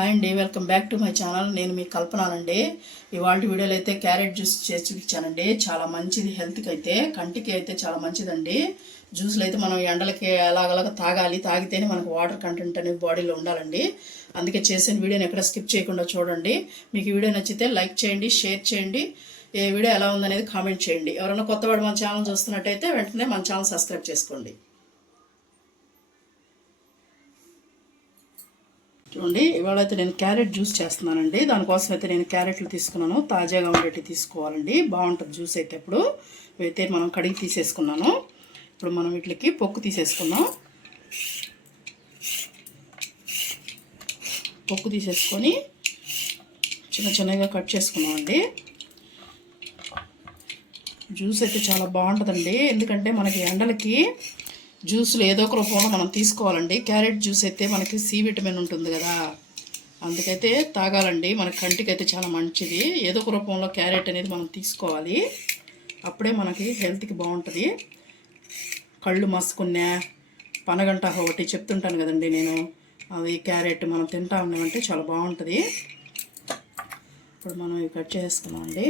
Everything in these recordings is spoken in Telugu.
హాయ్ అండి, welcome back to my channel. నేను మీకు కల్పనానండి. ఇవాళ వీడియోలో అయితే క్యారెట్ జ్యూస్ చేసి చూపించానండి. చాలా మంచిది హెల్త్కి, అయితే కంటికి అయితే చాలా మంచిదండి. జ్యూస్లు అయితే మనం ఎండలకి అలాగలాగా తాగాలి, తాగితేనే మనకు వాటర్ కంటెంట్ అనేది బాడీలో ఉండాలండి. అందుకే చేసిన వీడియోని ఎక్కడ స్కిప్ చేయకుండా చూడండి. మీకు ఈ వీడియో నచ్చితే లైక్ చేయండి, షేర్ చేయండి. ఏ వీడియో ఎలా ఉందనేది కామెంట్ చేయండి. ఎవరైనా కొత్తవాడు మన ఛానల్ చూస్తున్నట్టయితే వెంటనే మన ఛానల్ సబ్స్క్రైబ్ చేసుకోండి. చూడండి, ఇవాళ అయితే నేను క్యారెట్ జ్యూస్ చేస్తున్నానండి. దానికోసం అయితే నేను క్యారెట్లు తీసుకున్నాను. తాజాగా ఉండేవి తీసుకోవాలండి, బాగుంటుంది జ్యూస్ అయితే. ఇప్పుడు అయితే మనం కడిగి తీసేసుకున్నాను. ఇప్పుడు మనం వీటికి పొక్కు తీసేసుకున్నాం. పొక్కు తీసేసుకొని చిన్న చిన్నగా కట్ చేసుకున్నామండి. జ్యూస్ అయితే చాలా బాగుంటుందండి, ఎందుకంటే మనకి ఎండలకి జ్యూస్లు ఏదో ఒక రూపంలో మనం తీసుకోవాలండి. క్యారెట్ జ్యూస్ అయితే మనకి సి విటమిన్ ఉంటుంది కదా, అందుకైతే తాగాలండి. మన కంటికి అయితే చాలా మంచిది. ఏదో ఒక రూపంలో క్యారెట్ అనేది మనం తీసుకోవాలి, అప్పుడే మనకి హెల్త్కి బాగుంటుంది. కళ్ళు మసుకున్నా పనగంట ఒకటి చెప్తుంటాను కదండి నేను, అది క్యారెట్ మనం తింటా ఉన్నామంటే చాలా బాగుంటుంది. ఇప్పుడు మనం ఇవి కట్ చేసుకున్నామండి.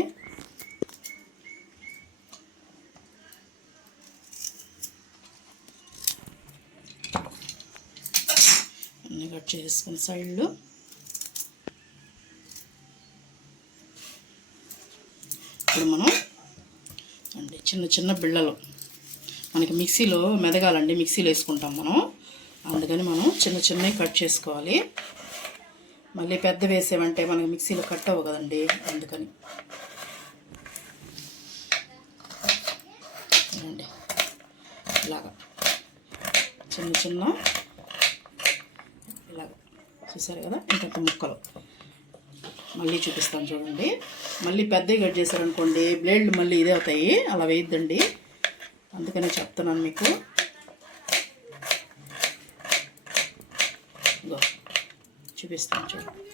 అన్నీ కట్ చేసుకుని సైడ్లు ఇప్పుడు మనం అండి చిన్న చిన్న బిళ్ళలు మనకి మిక్సీలో మెదగాలండి, మిక్సీలో వేసుకుంటాం మనం. అందుకని మనం చిన్న చిన్నవి కట్ చేసుకోవాలి. మళ్ళీ పెద్ద వేసేవంటే మనకి మిక్సీలో కట్ అవ్వ కదండి, అందుకని అండి ఇలాగా చిన్న చిన్న ఇలాగ చూసారు కదా, ఇంత ముక్కలు. మళ్ళీ చూపిస్తాను చూడండి. మళ్ళీ పెద్దవి కట్ చేశారనుకోండి బ్లేడ్లు మళ్ళీ ఇదే అవుతాయి, అలా వేయద్దండి. అందుకనే చెప్తున్నాను మీకు. చూపిస్తాను చూడండి,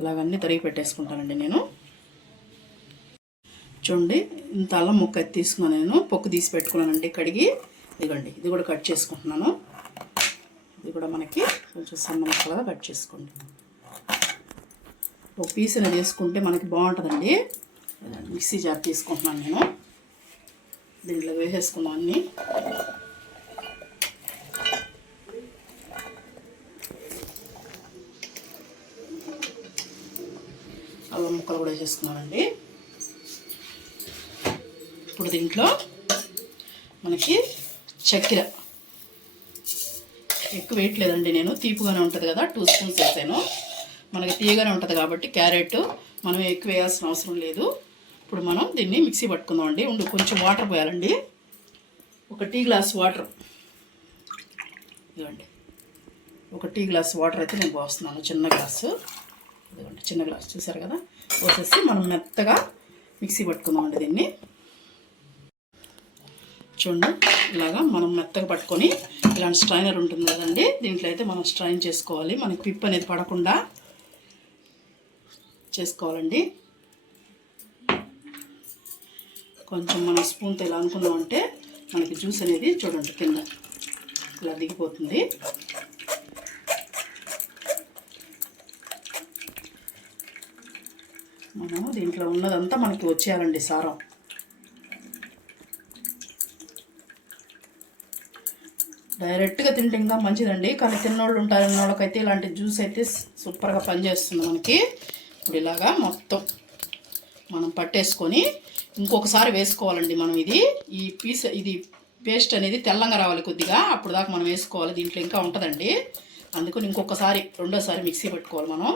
ఇలాగన్నీ తరిగి పెట్టేసుకుంటానండి నేను. చూడండి, ఇంత అల్లం ముక్క తీసుకున్నాను నేను, పొక్కు తీసి పెట్టుకున్నానండి కడిగి. ఇదిగోండి, ఇది కూడా కట్ చేసుకుంటున్నాను. ఇది కూడా మనకి కొంచెం సన్న ముక్కలుగా కట్ చేసుకోండి. ఒక పీస్ అనేది వేసుకుంటే మనకి బాగుంటుందండి. మిక్సీ జార్ తీసుకుంటున్నాను నేను, దీంట్లో వేసేసుకున్నాను అన్నీ. అల్లం ముక్కలు కూడా వేసేసుకున్నానండి. ఇప్పుడు దీంట్లో మనకి చక్కెర ఎక్కువ వేయట్లేదండి నేను, తీపుగానే ఉంటుంది కదా, 2 స్పూన్స్ వేసాను. మనకి తీయగానే ఉంటుంది కాబట్టి క్యారెట్ మనం ఎక్కువ వేయాల్సిన అవసరం లేదు. ఇప్పుడు మనం దీన్ని మిక్సీ పట్టుకుందామండి. కొంచెం వాటర్ పోయాలండి. ఒక టీ గ్లాస్ వాటర్, ఇదిగోండి ఒక టీ గ్లాస్ వాటర్ అయితే నేను పోస్తున్నాను. చిన్న గ్లాసు, ఇదిగోండి చిన్న గ్లాస్ చూసారు కదా, పోసేసి మనం మెత్తగా మిక్సీ పట్టుకుందామండి దీన్ని. చూడండి, ఇలాగా మనం మెత్తగా పట్టుకొని ఇలాంటి స్ట్రైనర్ ఉంటుంది కదండి, దీంట్లో అయితే మనం స్ట్రైన్ చేసుకోవాలి. మనకి పిప్ అనేది పడకుండా చేసుకోవాలండి. కొంచెం మనం స్పూన్తో ఇలా అనుకున్నామంటే మనకి జ్యూస్ అనేది చూడండి కింద ఇలా దిగిపోతుంది. మనం దీంట్లో ఉన్నదంతా మనకి వచ్చేయాలండి సారం. డైరెక్ట్గా తింటే ఇంకా మంచిదండి, కానీ తిన్నోళ్ళు ఉంటారు, తిన్నోళ్ళకైతే ఇలాంటి జ్యూస్ అయితే సూపర్గా పనిచేస్తుంది మనకి. ఇప్పుడు ఇలాగా మొత్తం మనం పట్టేసుకొని ఇంకొకసారి వేసుకోవాలండి మనం. ఇది పేస్ట్ అనేది తెల్లంగా రావాలి కొద్దిగా, అప్పుడు దాకా మనం వేసుకోవాలి. దీంట్లో ఇంకా ఉంటుందండి, అందుకని ఇంకొకసారి రెండోసారి మిక్సీ పెట్టుకోవాలి మనం.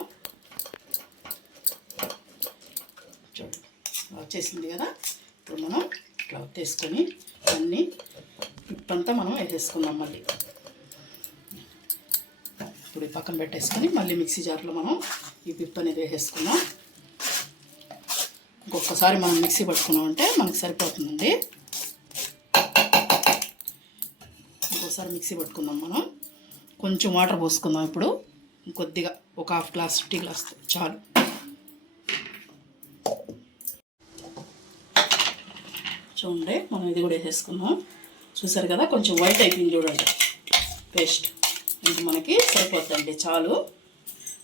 చూడండి వచ్చేసింది కదా. ఇప్పుడు మనం ఇట్లా వచ్చేసుకొని అన్నీ పిప్పంతా మనం వేసేసుకుందాం. మళ్ళీ ఇప్పుడు పక్కన పెట్టేసుకొని మళ్ళీ మిక్సీ జార్లో మనం ఈ పిప్ అనేది వేసేసుకుందాం. ఇంకొకసారి మనం మిక్సీ పట్టుకున్నామంటే మనకు సరిపోతుందండి. ఇంకోసారి మిక్సీ పట్టుకుందాం మనం. కొంచెం వాటర్ పోసుకుందాం ఇప్పుడు, కొద్దిగా ఒక హాఫ్ గ్లాస్, టీ గ్లాస్ చాలు. చూడండి, మనం ఇది కూడా వేసేసుకుందాం. చూసారు కదా, కొంచెం వైట్ అయిపోయింది చూడండి పేస్ట్. ఇది మనకి సరిపోతుందండి, చాలు.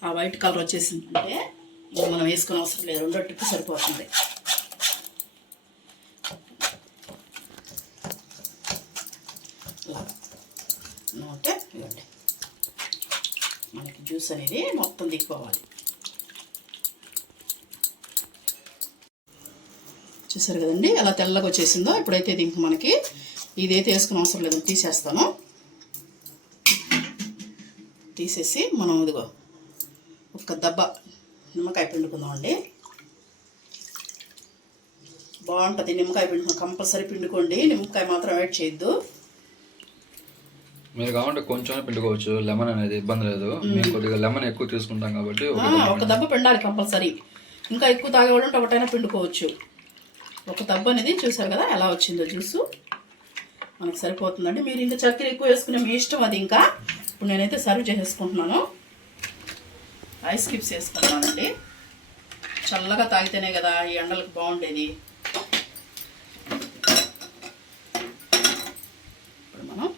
ఆ వైట్ కలర్ వచ్చేసిందంటే ఇంకా మనం వేసుకునే అవసరం లేదు, రెండొట్టుకు సరిపోతుంది. నూనె ఇవ్వండి, మనకి జ్యూస్ అనేది మొత్తం దిగిపోవాలి. చూసారు కదండి అలా తెల్లగా వచ్చేసిందో. ఇప్పుడైతే దీనికి మనకి ఇదైతే వేసుకునే అవసరం లేదు, తీసేస్తాను. తీసేసి మనం ఇదిగో ఒక దెబ్బ నిమ్మకాయ పిండుకుందామండి. బాగుంటుంది నిమ్మకాయ పిండుకుని, కంపల్సరీ పిండుకోండి, నిమ్మకాయ మాత్రం యాడ్ చేయొద్దు. మీరు కావాలంటే కొంచెం పిండుకోవచ్చు, లెమన్ అనేది ఇబ్బంది లేదు. మేము కొద్దిగా లెమన్ ఎక్కువ తీసుకుంటాం కాబట్టి ఒక దెబ్బ పిండాలి కంపల్సరీ. ఇంకా ఎక్కువ తాగేవాళ్ళు ఉంటే ఒకటైనా పిండుకోవచ్చు. ఒక దెబ్బ అనేది చూసారు కదా ఎలా వచ్చిందో జ్యూసు, మనకు సరిపోతుందండి. మీరు ఇంకా చక్కెర ఎక్కువ వేసుకునే మీ ఇష్టం అది. ఇంకా ఇప్పుడు నేనైతే సర్వ్ చేసేసుకుంటున్నాను. ఐస్ క్యూబ్స్ వేసుకున్నానండి, చల్లగా తాగితేనే కదా ఈ ఎండలకు బాగుండేది. ఇప్పుడు మనం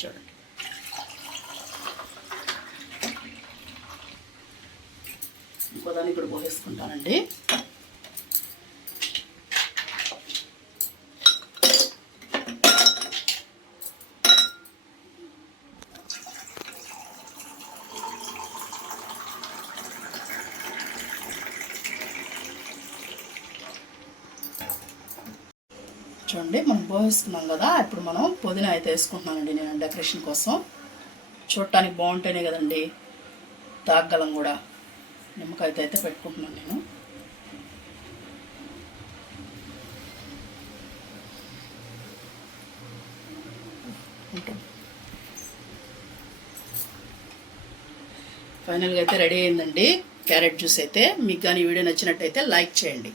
చూడండి ఇంకో దాన్ని ఇప్పుడు పోసేసుకుంటానండి. చూడండి మనం పోసేసుకున్నాం కదా, ఇప్పుడు మనం పుదీనా అయితే వేసుకుంటున్నానండి నేను డెకరేషన్ కోసం. చూడటానికి బాగుంటేనే కదండి తాగలం కూడా. నిమ్మకాయతో అయితే పెట్టుకుంటున్నాను నేను. ఫైనల్గా అయితే రెడీ అయిందండి క్యారెట్ జ్యూస్ అయితే. మీకు కానీ ఈ వీడియో నచ్చినట్టయితే లైక్ చేయండి.